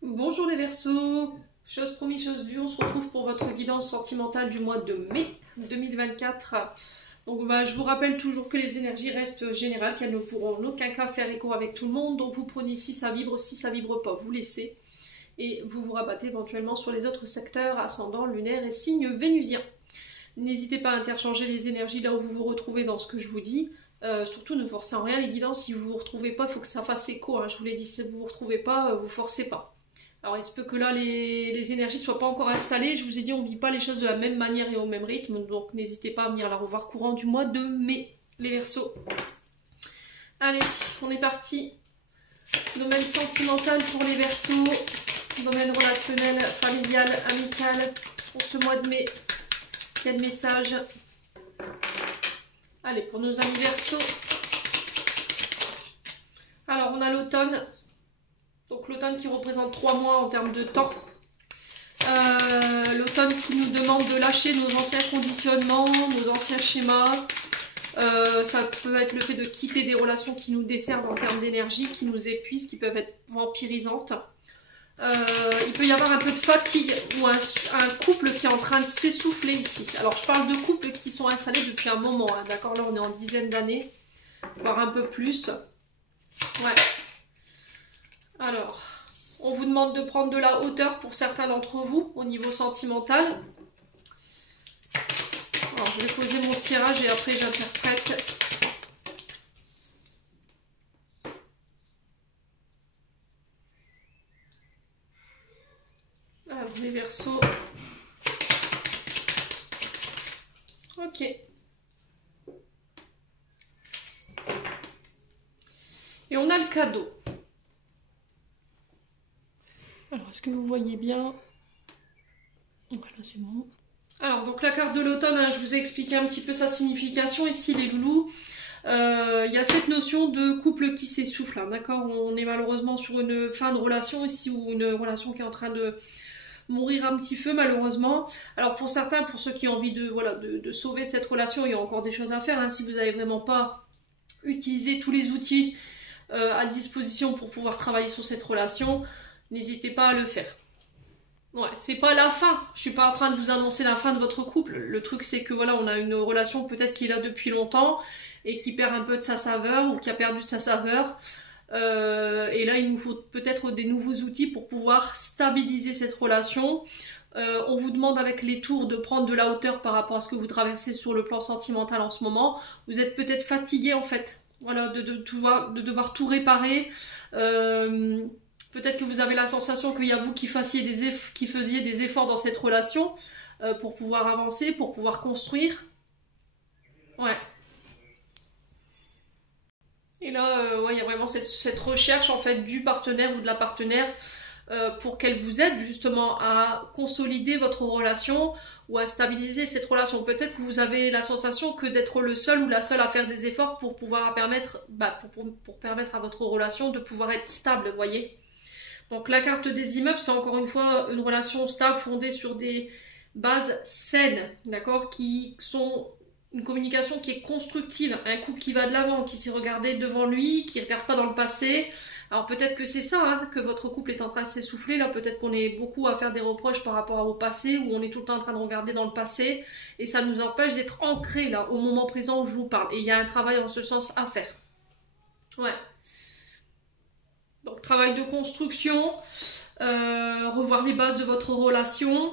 Bonjour les Verseaux, chose promise, chose due, on se retrouve pour votre guidance sentimentale du mois de mai 2024. Donc je vous rappelle toujours que les énergies restent générales, qu'elles ne pourront en aucun cas faire écho avec tout le monde, donc vous prenez si ça vibre pas, vous laissez. Et vous vous rabattez éventuellement sur les autres secteurs, ascendant, lunaire et signes vénusiens. N'hésitez pas à interchanger les énergies là où vous vous retrouvez dans ce que je vous dis. Surtout ne forcez en rien les guidances, si vous vous retrouvez pas, il faut que ça fasse écho, hein. Je vous l'ai dit, si vous vous retrouvez pas, vous forcez pas. Alors il se peut que là les énergies ne soient pas encore installées, je vous ai dit on ne vit pas les choses de la même manière et au même rythme, donc n'hésitez pas à venir la revoir courant du mois de mai, les Verseaux. Allez, on est parti. Domaine sentimental pour les Verseaux, domaine relationnel, familial, amical, pour ce mois de mai. Quel message? Allez, pour nos amis Verseaux. Alors on a l'automne. Donc l'automne qui représente 3 mois en termes de temps. L'automne qui nous demande de lâcher nos anciens conditionnements, nos anciens schémas. Ça peut être le fait de quitter des relations qui nous desservent en termes d'énergie, qui nous épuisent, qui peuvent être vampirisantes. Il peut y avoir un peu de fatigue ou un couple qui est en train de s'essouffler ici. Alors je parle de couples qui sont installés depuis un moment, hein, d'accord? Là on est en dizaine d'années, voire un peu plus. Ouais. Alors, on vous demande de prendre de la hauteur pour certains d'entre vous au niveau sentimental. Alors, je vais poser mon tirage et après j'interprète. Alors, les Verseaux. Ok. Et on a le cadeau. Alors, est-ce que vous voyez bien? Voilà, c'est bon. Alors, donc la carte de l'automne, hein, je vous ai expliqué un petit peu sa signification. Ici, les loulous, il y a cette notion de couple qui s'essouffle, hein, d'accord? On est malheureusement sur une fin de relation ici, ou une relation qui est en train de mourir un petit feu, malheureusement. Alors, pour certains, pour ceux qui ont envie de sauver cette relation, il y a encore des choses à faire, hein, si vous n'avez vraiment pas utilisé tous les outils à disposition pour pouvoir travailler sur cette relation. N'hésitez pas à le faire. Ouais, c'est pas la fin. Je suis pas en train de vous annoncer la fin de votre couple. Le truc, c'est que voilà, on a une relation peut-être qui est là depuis longtemps et qui perd un peu de sa saveur ou qui a perdu de sa saveur. Et là, il nous faut peut-être des nouveaux outils pour pouvoir stabiliser cette relation. On vous demande avec les tours de prendre de la hauteur par rapport à ce que vous traversez sur le plan sentimental en ce moment. Vous êtes peut-être fatigué en fait. Voilà, de devoir tout réparer. Peut-être que vous avez la sensation qu'il y a vous qui faisiez des efforts dans cette relation pour pouvoir avancer, pour pouvoir construire. Ouais. Et là, ouais, il y a vraiment cette recherche en fait du partenaire ou de la partenaire pour qu'elle vous aide justement à consolider votre relation ou à stabiliser cette relation. Peut-être que vous avez la sensation que d'être le seul ou la seule à faire des efforts pour pouvoir permettre, pour permettre à votre relation de pouvoir être stable, vous voyez. Donc la carte des immeubles, c'est encore une fois une relation stable fondée sur des bases saines, d'accord, qui sont une communication qui est constructive, un couple qui va de l'avant, qui s'est regardé devant lui, qui ne regarde pas dans le passé. Alors peut-être que c'est ça, hein, que votre couple est en train de s'essouffler, là peut-être qu'on est beaucoup à faire des reproches par rapport au passé, où on est tout le temps en train de regarder dans le passé, et ça nous empêche d'être ancrés là, au moment présent où je vous parle. Et il y a un travail en ce sens à faire. Ouais. Donc travail de construction, revoir les bases de votre relation,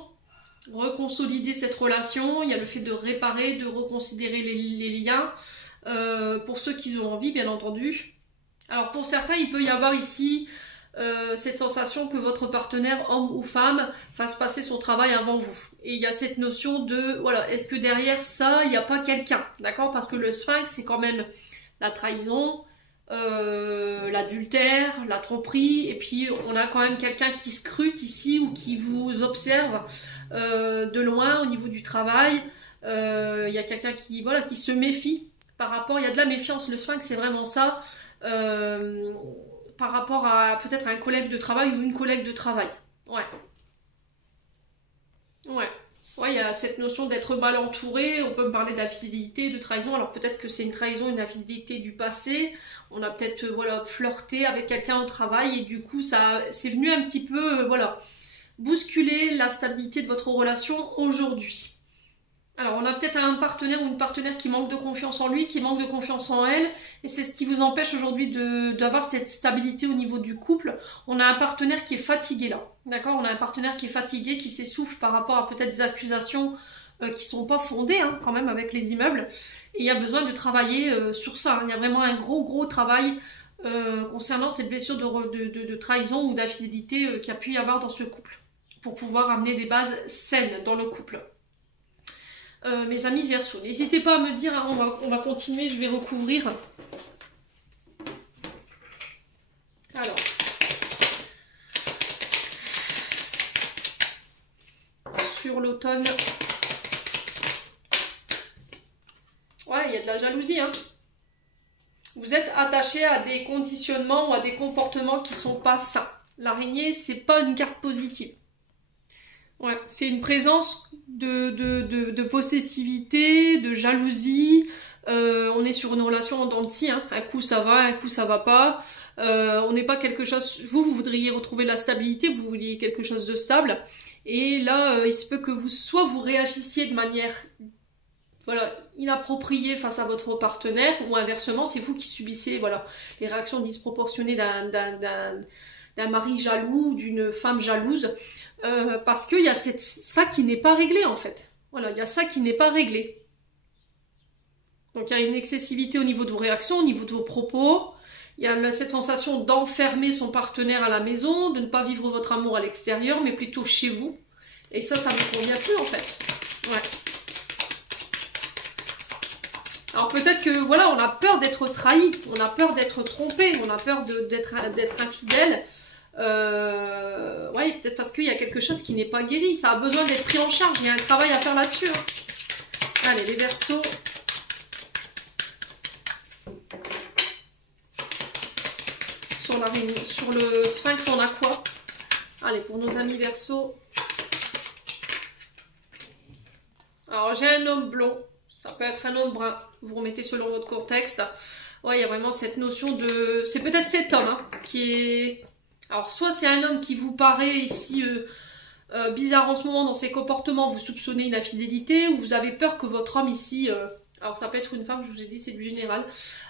reconsolider cette relation. Il y a le fait de réparer, de reconsidérer les liens, pour ceux qui ont envie bien entendu. Alors pour certains il peut y avoir ici cette sensation que votre partenaire, homme ou femme, fasse passer son travail avant vous. Et il y a cette notion de, voilà, est-ce que derrière ça il n'y a pas quelqu'un, d'accord? Parce que le sphinx c'est quand même la trahison, l'adultère, la tromperie, et puis on a quand même quelqu'un qui scrute ici ou qui vous observe de loin au niveau du travail. Il y a quelqu'un qui, voilà, qui se méfie par rapport, il y a de la méfiance, le sphinx c'est vraiment ça, par rapport à peut-être un collègue de travail ou une collègue de travail. Ouais. Ouais. Ouais, il y a cette notion d'être mal entouré, on peut me parler d'infidélité, de trahison, alors peut-être que c'est une trahison, une infidélité du passé, on a peut-être voilà, flirté avec quelqu'un au travail et du coup ça c'est venu un petit peu voilà, bousculer la stabilité de votre relation aujourd'hui. Alors on a peut-être un partenaire ou une partenaire qui manque de confiance en lui, qui manque de confiance en elle, et c'est ce qui vous empêche aujourd'hui d'avoir cette stabilité au niveau du couple. On a un partenaire qui est fatigué là, d'accord? On a un partenaire qui est fatigué, qui s'essouffle par rapport à peut-être des accusations qui sont pas fondées hein, quand même avec les immeubles, et il y a besoin de travailler sur ça. Hein. Il y a vraiment un gros travail concernant cette blessure de trahison ou d'infidélité qu'il y a pu y avoir dans ce couple, pour pouvoir amener des bases saines dans le couple. Mes amis Verseau, n'hésitez pas à me dire, hein, on va continuer, je vais recouvrir. Alors, sur l'automne, ouais, il y a de la jalousie, hein. Vous êtes attaché à des conditionnements ou à des comportements qui sont pas sains. L'araignée, c'est pas une carte positive. Ouais, c'est une présence de possessivité, de jalousie. On est sur une relation en dents de scie, hein. Un coup ça va, un coup ça va pas. On n'est pas quelque chose. Vous voudriez retrouver la stabilité, vous vouliez quelque chose de stable. Et là, il se peut que vous réagissiez de manière voilà, inappropriée face à votre partenaire, ou inversement, c'est vous qui subissez voilà, les réactions disproportionnées d'un mari jaloux, d'une femme jalouse, parce qu'il y a ça qui n'est pas réglé en fait. Voilà, il y a ça qui n'est pas réglé. Donc il y a une excessivité au niveau de vos réactions, au niveau de vos propos. Il y a cette sensation d'enfermer son partenaire à la maison, de ne pas vivre votre amour à l'extérieur, mais plutôt chez vous. Et ça ne vous convient plus en fait. Ouais. Alors peut-être que voilà, on a peur d'être trahi, on a peur d'être trompé, on a peur d'être infidèle. Ouais, peut-être parce qu'il y a quelque chose qui n'est pas guéri, ça a besoin d'être pris en charge, il y a un travail à faire là-dessus. Hein. Allez, les Verseaux. Sur le Sphinx, on a quoi? Allez, pour nos amis Verseaux. Alors, j'ai un homme blond, ça peut être un homme brun, vous remettez selon votre contexte. Ouais, il y a vraiment cette notion de... C'est peut-être cet homme hein, qui est... Alors, soit c'est un homme qui vous paraît ici bizarre en ce moment dans ses comportements, vous soupçonnez une infidélité, ou vous avez peur que votre homme ici... alors, ça peut être une femme, je vous ai dit, c'est du général.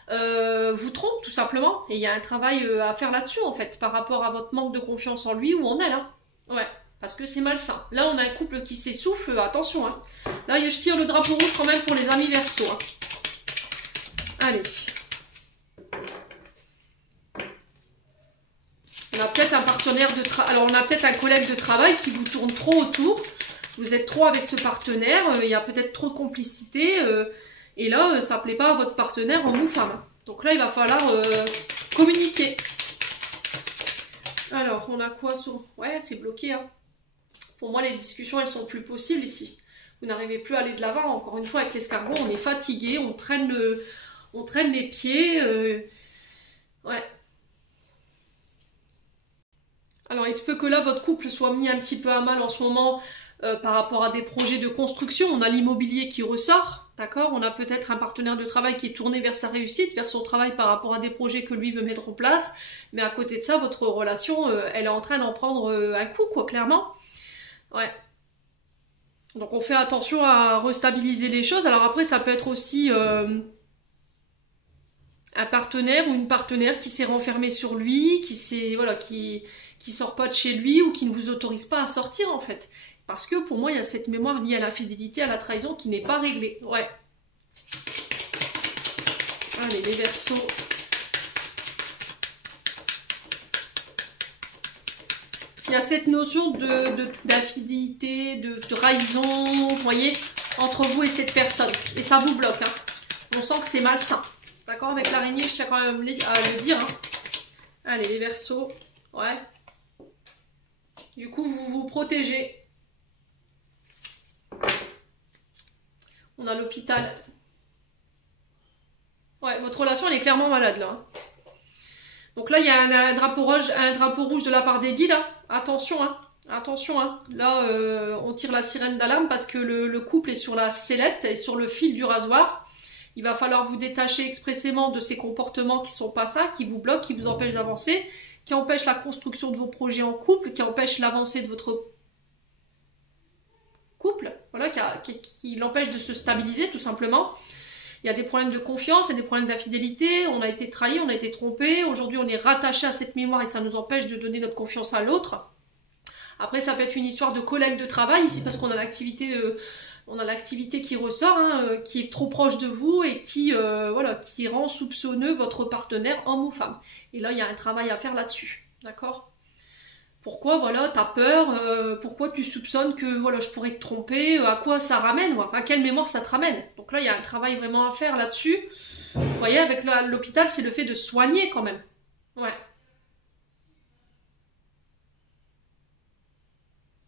Vous trompe, tout simplement. Et il y a un travail à faire là-dessus, en fait, par rapport à votre manque de confiance en lui ou en elle. Hein. Ouais, parce que c'est malsain. Là, on a un couple qui s'essouffle, attention. Hein. Là, je tire le drapeau rouge quand même pour les amis Verseaux. Hein. Allez. On a peut-être un partenaire de travail. Alors, on a peut-être un collègue de travail qui vous tourne trop autour. Vous êtes trop avec ce partenaire. Il y a peut-être trop de complicité. Et là, ça ne plaît pas à votre partenaire, homme ou femme. Donc là, il va falloir communiquer. Alors, on a quoi sur... Ouais, c'est bloqué. Hein. Pour moi, les discussions, elles sont plus possibles ici. Vous n'arrivez plus à aller de l'avant. Encore une fois, avec l'escargot, on est fatigué. On traîne les pieds. Ouais. Alors, il se peut que là, votre couple soit mis un petit peu à mal en ce moment par rapport à des projets de construction. On a l'immobilier qui ressort, d'accord? On a peut-être un partenaire de travail qui est tourné vers sa réussite, vers son travail par rapport à des projets que lui veut mettre en place. Mais à côté de ça, votre relation, elle est en train d'en prendre un coup, quoi, clairement. Ouais. Donc, on fait attention à restabiliser les choses. Alors après, ça peut être aussi... un partenaire ou une partenaire qui s'est renfermé sur lui, qui sort pas de chez lui ou qui ne vous autorise pas à sortir en fait. Parce que pour moi, il y a cette mémoire liée à l'infidélité, à la trahison qui n'est pas réglée. Ouais. Allez, les Verseaux. Il y a cette notion d'infidélité, de trahison, vous voyez, entre vous et cette personne. Et ça vous bloque. Hein. On sent que c'est malsain. D'accord, avec l'araignée, je tiens quand même à le dire. Hein. Allez, les Verseaux. Ouais. Du coup, vous vous protégez. On a l'hôpital. Ouais, votre relation, elle est clairement malade, là. Hein. Donc là, il y a un drapeau rouge de la part des guides. Hein. Attention, hein. Attention, hein. Là, on tire la sirène d'alarme parce que le couple est sur la sellette et sur le fil du rasoir. Il va falloir vous détacher expressément de ces comportements qui sont pas ça, qui vous bloquent, qui vous empêchent d'avancer, qui empêchent la construction de vos projets en couple, qui empêchent l'avancée de votre couple, voilà, qui l'empêche de se stabiliser tout simplement. Il y a des problèmes de confiance, il y a des problèmes d'infidélité, on a été trahi, on a été trompé, aujourd'hui on est rattaché à cette mémoire et ça nous empêche de donner notre confiance à l'autre. Après ça peut être une histoire de collègue de travail ici parce qu'on a l'activité qui ressort, hein, qui est trop proche de vous et qui rend soupçonneux votre partenaire, homme ou femme. Et là il y a un travail à faire là-dessus, d'accord ? Pourquoi, voilà, t'as peur, pourquoi tu soupçonnes que, voilà, je pourrais te tromper, à quoi ça ramène, à quelle mémoire ça te ramène. Donc là, il y a un travail vraiment à faire là-dessus. Vous voyez, avec l'hôpital, c'est le fait de soigner quand même. Ouais.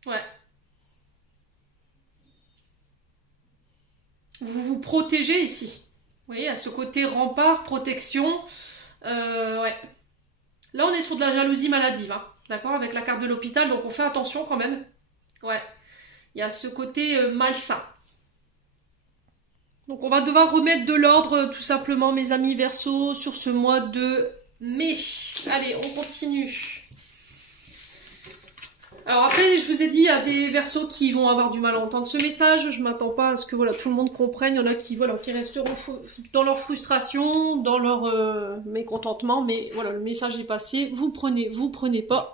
Ouais. Vous vous protégez ici. Vous voyez, à ce côté rempart, protection. Ouais. Là, on est sur de la jalousie maladive, hein. D'accord, avec la carte de l'hôpital, donc on fait attention quand même. Ouais, il y a ce côté malsain. Donc on va devoir remettre de l'ordre tout simplement, mes amis Verseau, sur ce mois de mai. Allez, on continue. Alors après, je vous ai dit, il y a des Verseaux qui vont avoir du mal à entendre ce message. Je m'attends pas à ce que voilà, tout le monde comprenne. Il y en a qui resteront dans leur frustration, dans leur mécontentement. Mais voilà, le message est passé. Vous prenez pas.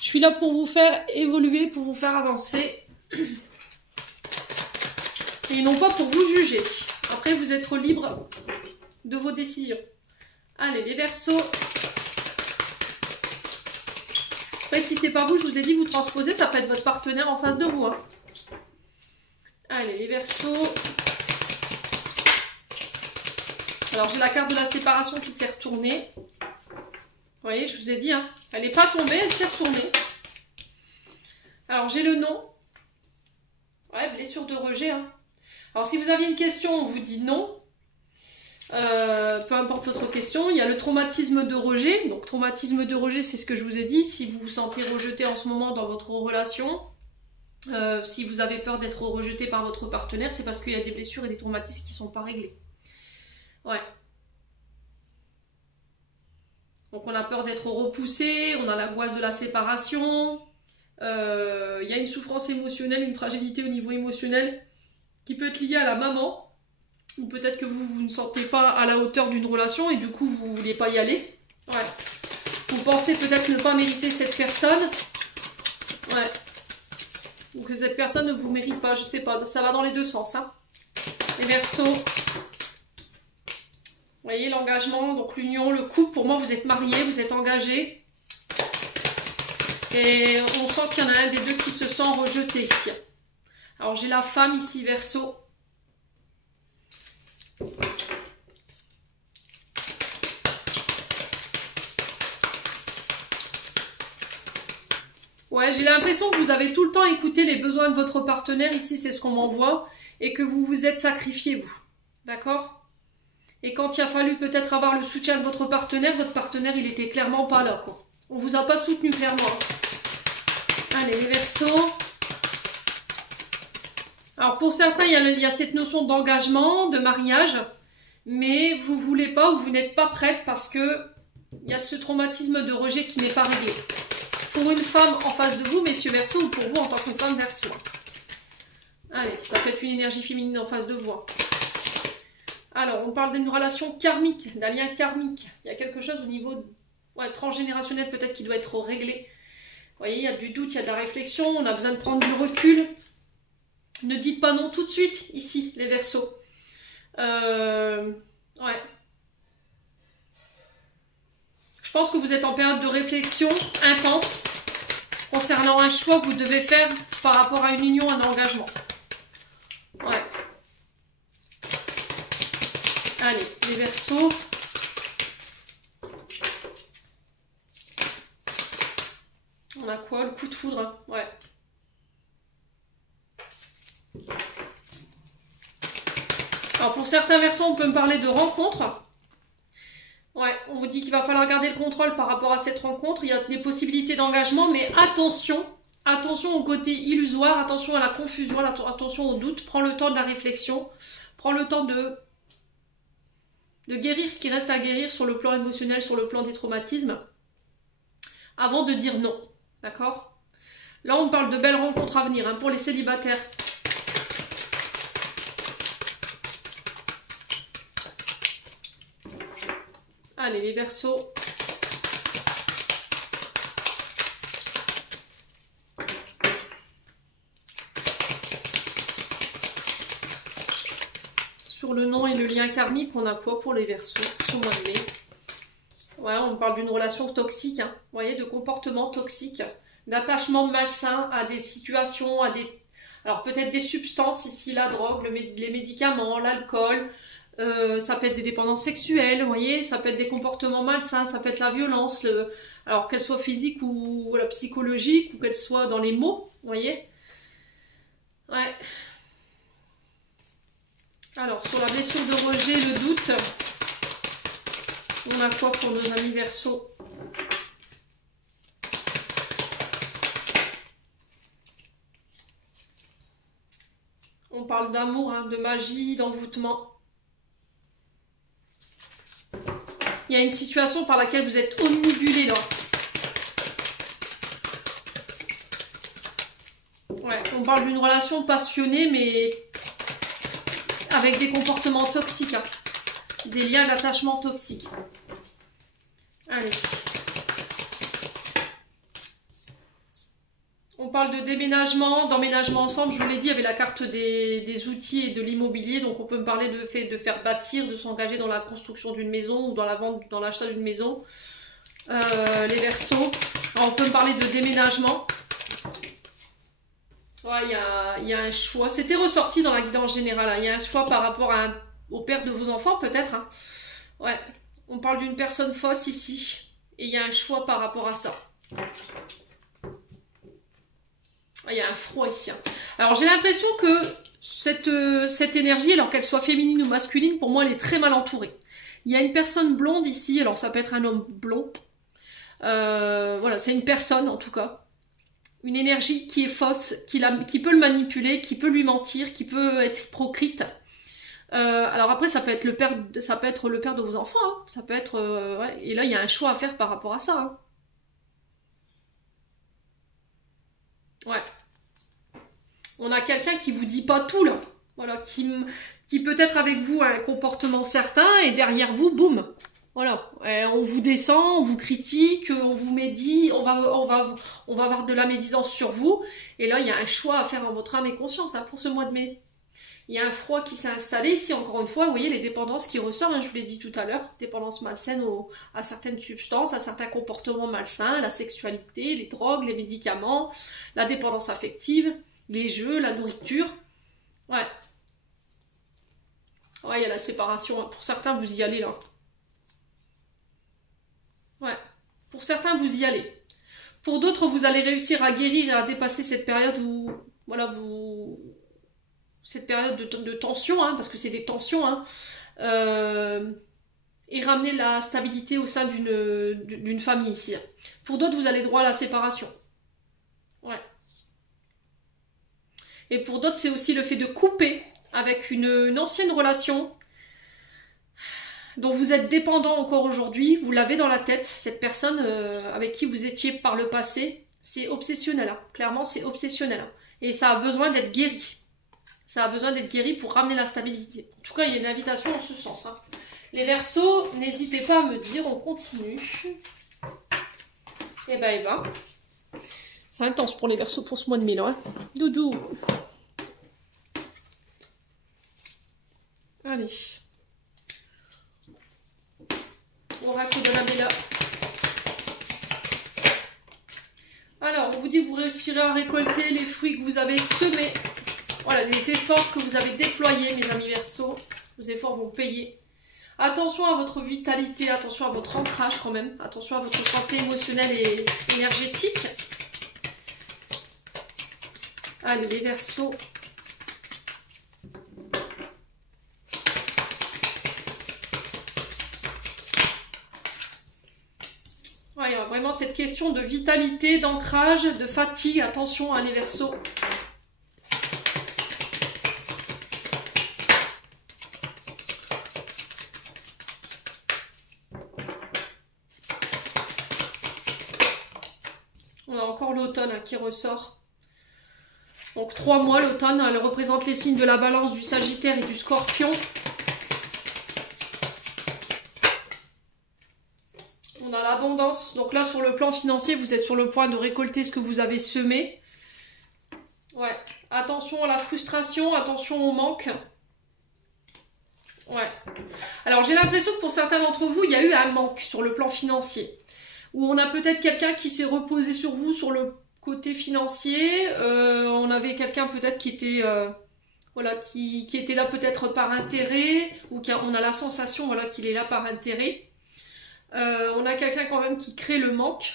Je suis là pour vous faire évoluer, pour vous faire avancer. Et non pas pour vous juger. Après, vous êtes libre de vos décisions. Allez, les Verseaux. Après, si c'est pas vous, je vous ai dit, vous transposez, ça peut être votre partenaire en face de vous, hein. Allez, les Verseaux. Alors, j'ai la carte de la séparation qui s'est retournée. Vous voyez, je vous ai dit, hein, elle n'est pas tombée, elle s'est retournée. Alors, j'ai le nom. Ouais, blessure de rejet, hein. Alors, si vous aviez une question, on vous dit non. Peu importe votre question, il y a le traumatisme de rejet. Donc traumatisme de rejet, c'est ce que je vous ai dit. Si vous vous sentez rejeté en ce moment dans votre relation, si vous avez peur d'être rejeté par votre partenaire, c'est parce qu'il y a des blessures et des traumatismes qui ne sont pas réglés. Ouais. Donc on a peur d'être repoussé, on a l'angoisse de la séparation, il y a une souffrance émotionnelle, une fragilité au niveau émotionnel qui peut être liée à la maman. Ou peut-être que vous ne sentez pas à la hauteur d'une relation et du coup vous ne voulez pas y aller. Ouais. Vous pensez peut-être ne pas mériter cette personne. Ouais. Ou que cette personne ne vous mérite pas, je sais pas. Ça va dans les deux sens, hein. Les Verseaux. Vous voyez l'engagement, donc l'union, le couple. Pour moi, vous êtes mariés, vous êtes engagés. Et on sent qu'il y en a un des deux qui se sent rejeté ici. Alors j'ai la femme ici, Verseau. Ouais, j'ai l'impression que vous avez tout le temps écouté les besoins de votre partenaire, ici c'est ce qu'on m'envoie, et que vous vous êtes sacrifié vous, d'accord? Et quand il a fallu peut-être avoir le soutien de votre partenaire il était clairement pas là, quoi. On vous a pas soutenu clairement. Allez, les Verseaux. Alors pour certains, il y a cette notion d'engagement, de mariage, mais vous voulez pas ou vous n'êtes pas prête parce que il y a ce traumatisme de rejet qui n'est pas réglé. Pour une femme en face de vous, messieurs Verseaux, ou pour vous en tant que femme Verseau. Allez, ça peut être une énergie féminine en face de vous. Alors, on parle d'une relation karmique, d'un lien karmique. Il y a quelque chose au niveau transgénérationnel peut-être qui doit être réglé. Vous voyez, il y a du doute, il y a de la réflexion, on a besoin de prendre du recul. Ne dites pas non tout de suite, ici, les Verseaux. Ouais. Je pense que vous êtes en période de réflexion intense concernant un choix que vous devez faire par rapport à une union, un engagement. Ouais. Allez, les Verseaux. On a quoi? Le coup de foudre, hein. Ouais. Alors pour certains Verseaux, on peut me parler de rencontre. Ouais, on vous dit qu'il va falloir garder le contrôle par rapport à cette rencontre. Il y a des possibilités d'engagement, mais attention, Attention au côté illusoire, attention à la confusion, attention au doute. Prends le temps de la réflexion. Prends le temps de guérir ce qui reste à guérir sur le plan émotionnel, sur le plan des traumatismes, avant de dire non. D'accord? Là, on parle de belles rencontres à venir, hein, pour les célibataires. Allez, les Verseaux. Sur le nom et le lien karmique, on a quoi pour les Verseaux ce mois de mai? Ouais, on parle d'une relation toxique, hein, vous voyez, de comportement toxique, d'attachement malsain à des situations, à des... Alors peut-être des substances ici, la drogue, les médicaments, l'alcool, ça peut être des dépendances sexuelles, vous voyez, ça peut être des comportements malsains, ça peut être la violence, alors qu'elle soit physique ou psychologique, ou qu'elle soit dans les mots, vous voyez. Ouais. Alors, sur la blessure de rejet, le doute, on a quoi pour nos amis Verseaux? On parle d'amour, hein, de magie, d'envoûtement. Il y a une situation par laquelle vous êtes omnibulé là. Ouais, on parle d'une relation passionnée, mais avec des comportements toxiques, hein. Des liens d'attachement toxiques. Allez. On parle de déménagement, d'emménagement ensemble. Je vous l'ai dit, il y avait la carte des outils et de l'immobilier. Donc on peut me parler de fait de faire bâtir, de s'engager dans la construction d'une maison ou dans la vente, dans l'achat d'une maison. Les Verseaux. Alors, on peut me parler de déménagement. Ouais, il y a un choix. C'était ressorti dans la guidance générale, hein. Il y a un choix par rapport au père de vos enfants, peut-être, hein. Ouais. On parle d'une personne fausse ici. Et il y a un choix par rapport à ça. Il y a un froid ici, hein. Alors j'ai l'impression que cette énergie, alors qu'elle soit féminine ou masculine, pour moi elle est très mal entourée. Il y a une personne blonde ici, alors ça peut être un homme blond. Voilà, c'est une personne en tout cas. Une énergie qui est fausse, qui peut le manipuler, qui peut lui mentir, qui peut être hypocrite. Alors après ça peut être le père de vos enfants, hein. Ça peut être ouais. Et là il y a un choix à faire par rapport à ça, hein. Ouais. On a quelqu'un qui vous dit pas tout là. Voilà, qui peut être avec vous a un comportement certain et derrière vous, boum. Voilà, on vous descend, on vous critique, on vous médit, on va avoir de la médisance sur vous. Et là, il y a un choix à faire en votre âme et conscience, hein, pour ce mois de mai. Il y a un froid qui s'est installé ici, encore une fois, vous voyez les dépendances qui ressortent, hein, je vous l'ai dit tout à l'heure, dépendance malsaine à certaines substances, à certains comportements malsains, la sexualité, les drogues, les médicaments, la dépendance affective, les jeux, la nourriture. Ouais. Ouais, il y a la séparation, hein. Pour certains, vous y allez là. Ouais. Pour certains, vous y allez. Pour d'autres, vous allez réussir à guérir et à dépasser cette période où, voilà, cette période de tension, hein, parce que c'est des tensions, hein, et ramener la stabilité au sein d'une famille ici. Pour d'autres, vous allez droit à la séparation. Ouais. Et pour d'autres, c'est aussi le fait de couper avec une ancienne relation dont vous êtes dépendant encore aujourd'hui. Vous l'avez dans la tête, cette personne avec qui vous étiez par le passé. C'est obsessionnel, hein. Clairement, c'est obsessionnel, hein. Et ça a besoin d'être guéri. Ça a besoin d'être guéri pour ramener la stabilité. En tout cas, il y a une invitation en ce sens, hein. Les Verseaux, n'hésitez pas à me dire, on continue. Et ben. C'est intense pour les Verseaux pour ce mois de mai, là, hein. Doudou. Allez. Oracle de la Bella. Alors, on vous dit que vous réussirez à récolter les fruits que vous avez semés. Voilà, les efforts que vous avez déployés, mes amis Verseaux. Vos efforts vont payer. Attention à votre vitalité, attention à votre ancrage quand même. Attention à votre santé émotionnelle et énergétique. Allez, les Verseaux. Ouais, il y aura vraiment cette question de vitalité, d'ancrage, de fatigue. Attention à les Verseaux. On a encore l'automne qui ressort. Donc 3 mois l'automne, elle représente les signes de la Balance, du Sagittaire et du Scorpion. On a l'abondance. Donc là, sur le plan financier, vous êtes sur le point de récolter ce que vous avez semé. Ouais. Attention à la frustration, attention au manque. Ouais. Alors, j'ai l'impression que pour certains d'entre vous, il y a eu un manque sur le plan financier. Où on a peut-être quelqu'un qui s'est reposé sur vous sur le côté financier. On avait quelqu'un peut-être qui était... voilà, qui était là peut-être par intérêt. Ou on a la sensation voilà, qu'il est là par intérêt. On a quelqu'un quand même qui crée le manque.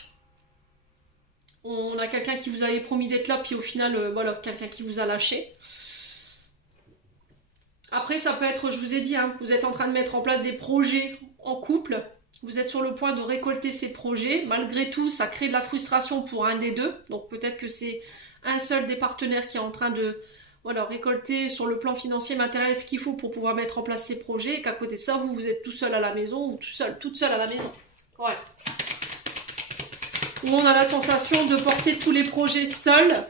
On a quelqu'un qui vous avait promis d'être là, puis au final, voilà, quelqu'un qui vous a lâché. Après, ça peut être, je vous ai dit, hein, vous êtes en train de mettre en place des projets en couple. Vous êtes sur le point de récolter ces projets. Malgré tout, ça crée de la frustration pour un des deux. Donc peut-être que c'est un seul des partenaires qui est en train de... Voilà, récolter sur le plan financier, matériel, ce qu'il faut pour pouvoir mettre en place ces projets, et qu'à côté de ça, vous êtes tout seul à la maison, ou toute seule à la maison. Ouais. Où on a la sensation de porter tous les projets seuls.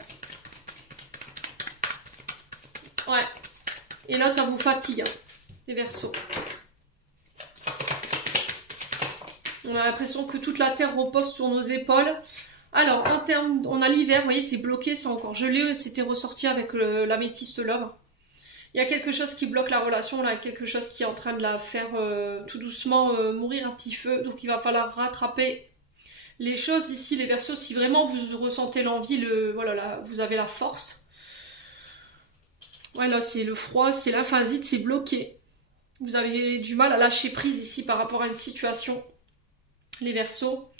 Ouais. Et là, ça vous fatigue, hein, les Verseaux. On a l'impression que toute la terre repose sur nos épaules. Alors, en termes, on a l'hiver, vous voyez, c'est bloqué, c'est encore gelé, c'était ressorti avec l'améthyste love. Il y a quelque chose qui bloque la relation, là, quelque chose qui est en train de la faire tout doucement mourir un petit feu. Donc, il va falloir rattraper les choses d'ici, les Verseaux. Si vraiment vous ressentez l'envie, voilà, là, vous avez la force. Ouais, là, c'est le froid, c'est la phasite, c'est bloqué. Vous avez du mal à lâcher prise ici par rapport à une situation, les Verseaux.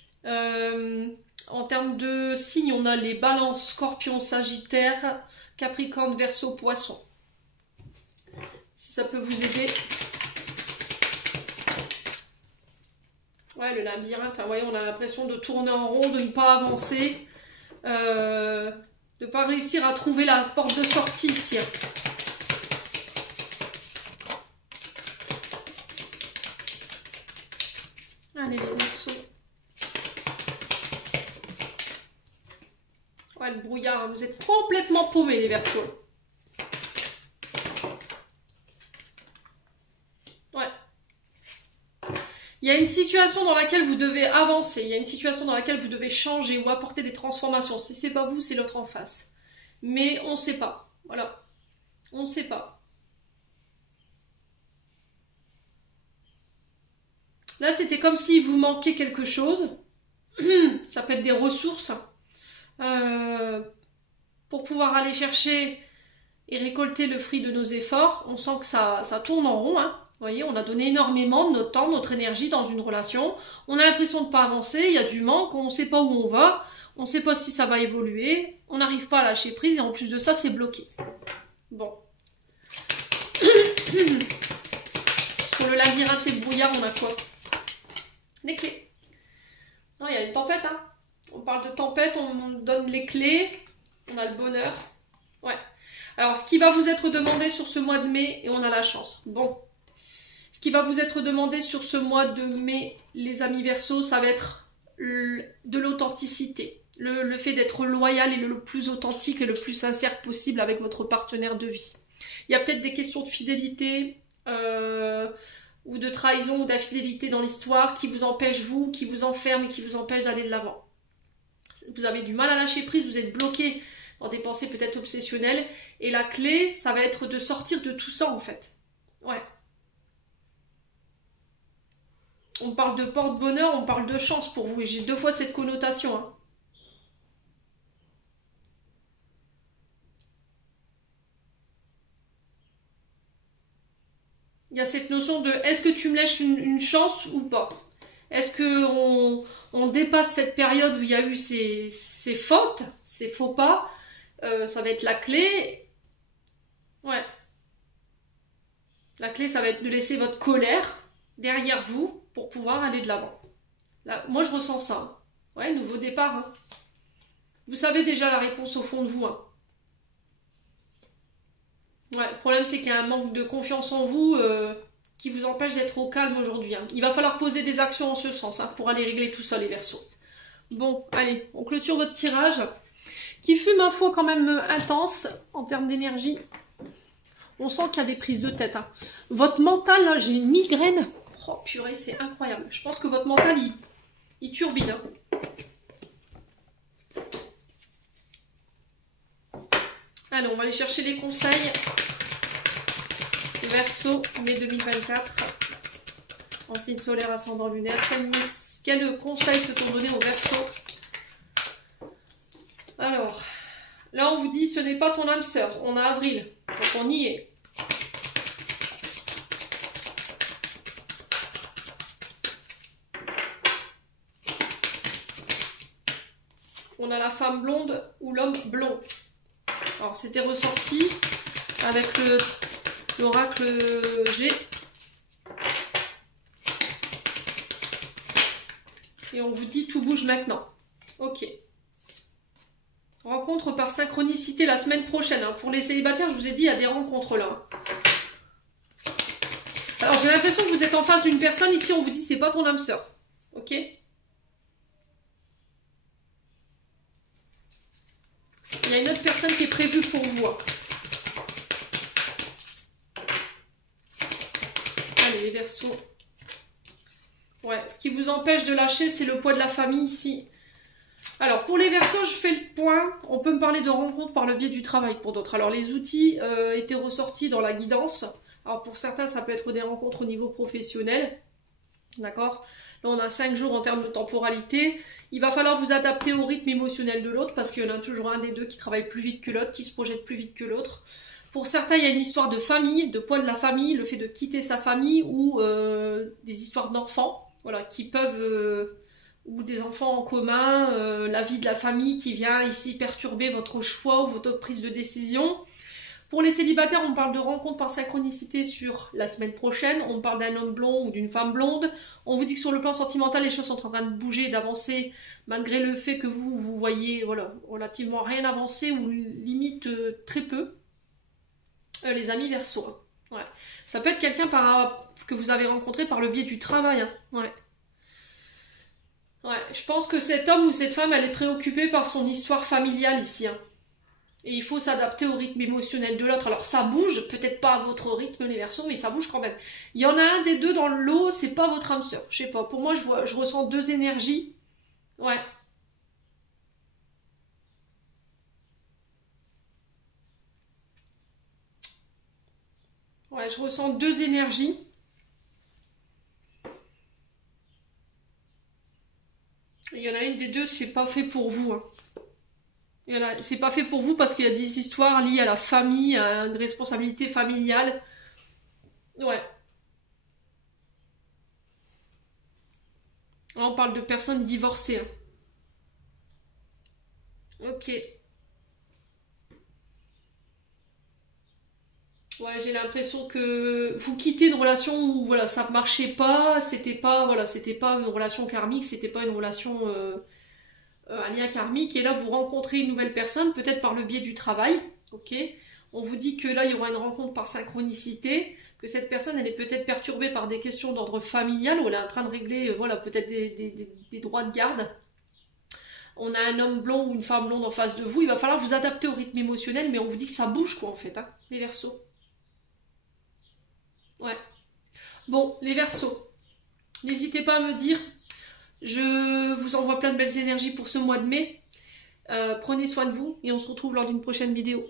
En termes de signes, on a les Balances, Scorpion, Sagittaire, Capricorne, Verseau, Poisson. Si ça peut vous aider. Ouais, le labyrinthe, hein, voyez, on a l'impression de tourner en rond, de ne pas avancer, de ne pas réussir à trouver la porte de sortie ici. Allez, les Verseaux. Ouais, le brouillard, vous êtes complètement paumés, les Verseaux. Ouais. Il y a une situation dans laquelle vous devez avancer, il y a une situation dans laquelle vous devez changer ou apporter des transformations. Si c'est pas vous, c'est l'autre en face. Mais on ne sait pas. Voilà. On ne sait pas. Là, c'était comme s'il vous manquait quelque chose. Ça peut être des ressources. Pour pouvoir aller chercher et récolter le fruit de nos efforts. On sent que ça tourne en rond, hein. Vous voyez, on a donné énormément de notre temps, notre énergie dans une relation. On a l'impression de ne pas avancer, il y a du manque, on ne sait pas où on va, on ne sait pas si ça va évoluer, on n'arrive pas à lâcher prise et en plus de ça, c'est bloqué. Bon. Sur le labyrinthe et le brouillard, on a quoi? Les clés. Non, il y a une tempête, hein. On parle de tempête, on donne les clés, on a le bonheur. Ouais. Alors, ce qui va vous être demandé sur ce mois de mai, et on a la chance. Bon. Ce qui va vous être demandé sur ce mois de mai, les amis Verseaux, ça va être de l'authenticité. Le fait d'être loyal et le plus authentique et le plus sincère possible avec votre partenaire de vie. Il y a peut-être des questions de fidélité ou de trahison ou d'infidélité dans l'histoire qui vous empêchent, vous, qui vous enferment et qui vous empêchent d'aller de l'avant. Vous avez du mal à lâcher prise, vous êtes bloqué dans des pensées peut-être obsessionnelles. Et la clé, ça va être de sortir de tout ça en fait. Ouais. On parle de porte-bonheur, on parle de chance pour vous. Et j'ai 2 fois cette connotation. Hein. Il y a cette notion de est-ce que tu me laisses une chance ou pas? Est-ce qu'on dépasse cette période où il y a eu ces fautes, ces faux pas? Ça va être la clé. Ouais. La clé, ça va être de laisser votre colère derrière vous pour pouvoir aller de l'avant. Moi, je ressens ça. Ouais, nouveau départ. Hein. Vous savez déjà la réponse au fond de vous. Hein. Ouais, le problème c'est qu'il y a un manque de confiance en vous qui vous empêche d'être au calme aujourd'hui. Hein. Il va falloir poser des actions en ce sens hein, pour aller régler tout ça les Verseaux. Bon, allez, on clôture votre tirage qui fut ma foi quand même intense en termes d'énergie. On sent qu'il y a des prises de tête. Hein. Votre mental, là, j'ai une migraine. Oh purée, c'est incroyable. Je pense que votre mental, il turbine. Hein. Allez, on va aller chercher les conseils. Verseau, mai 2024. En signe solaire, ascendant lunaire. Quel conseil peut-on donner au Verseau? Alors, là, on vous dit, ce n'est pas ton âme sœur. On a avril. Donc, on y est. On a la femme blonde ou l'homme blond. Alors, c'était ressorti avec l'oracle G. Et on vous dit, tout bouge maintenant. Ok. Rencontre par synchronicité la semaine prochaine. Hein. Pour les célibataires, je vous ai dit, il y a des rencontres là. Alors, j'ai l'impression que vous êtes en face d'une personne. Ici, on vous dit, c'est pas ton âme sœur. Ok? Il y a une autre personne qui est prévue pour vous. Hein. Allez, les Verseaux. Ouais, ce qui vous empêche de lâcher, c'est le poids de la famille ici. Alors, pour les Verseaux, je fais le point. On peut me parler de rencontres par le biais du travail pour d'autres. Alors, les outils étaient ressortis dans la guidance. Alors, pour certains, ça peut être des rencontres au niveau professionnel. D'accord? Là, on a 5 jours en termes de temporalité. Il va falloir vous adapter au rythme émotionnel de l'autre parce qu'il y en a toujours un des deux qui travaille plus vite que l'autre, qui se projette plus vite que l'autre. Pour certains, il y a une histoire de famille, de poids de la famille, le fait de quitter sa famille ou des histoires d'enfants, voilà, qui peuvent... ou des enfants en commun, la vie de la famille qui vient ici perturber votre choix ou votre prise de décision. Pour les célibataires, on parle de rencontres par synchronicité sur la semaine prochaine. On parle d'un homme blond ou d'une femme blonde. On vous dit que sur le plan sentimental, les choses sont en train de bouger, d'avancer, malgré le fait que vous voyez voilà, relativement rien avancer ou limite très peu. Les amis Verseaux. Ouais. Ça peut être quelqu'un que vous avez rencontré par le biais du travail. Hein. Ouais. Ouais, je pense que cet homme ou cette femme, elle est préoccupée par son histoire familiale ici. Hein. Et il faut s'adapter au rythme émotionnel de l'autre. Alors ça bouge, peut-être pas à votre rythme les Verseaux, mais ça bouge quand même. Il y en a un des deux dans le lot, c'est pas votre âme sœur. Je sais pas, pour moi je ressens deux énergies. Ouais. Ouais, je ressens deux énergies. Il y en a une des deux, c'est pas fait pour vous. Hein. C'est pas fait pour vous parce qu'il y a des histoires liées à la famille, à une responsabilité familiale. Ouais. Là, on parle de personnes divorcées. Hein. Ok. Ouais, j'ai l'impression que vous quittez une relation où voilà, ça ne marchait pas, c'était pas voilà, c'était pas une relation karmique, c'était pas une relation un lien karmique et là vous rencontrez une nouvelle personne peut-être par le biais du travail. OK? On vous dit que là il y aura une rencontre par synchronicité, que cette personne elle est peut-être perturbée par des questions d'ordre familial ou elle est en train de régler voilà, peut-être des droits de garde. On a un homme blond ou une femme blonde en face de vous, il va falloir vous adapter au rythme émotionnel mais on vous dit que ça bouge quoi en fait hein, les Verseaux. Ouais. Bon, les Verseaux, n'hésitez pas à me dire. Je vous envoie plein de belles énergies pour ce mois de mai. Prenez soin de vous et on se retrouve lors d'une prochaine vidéo.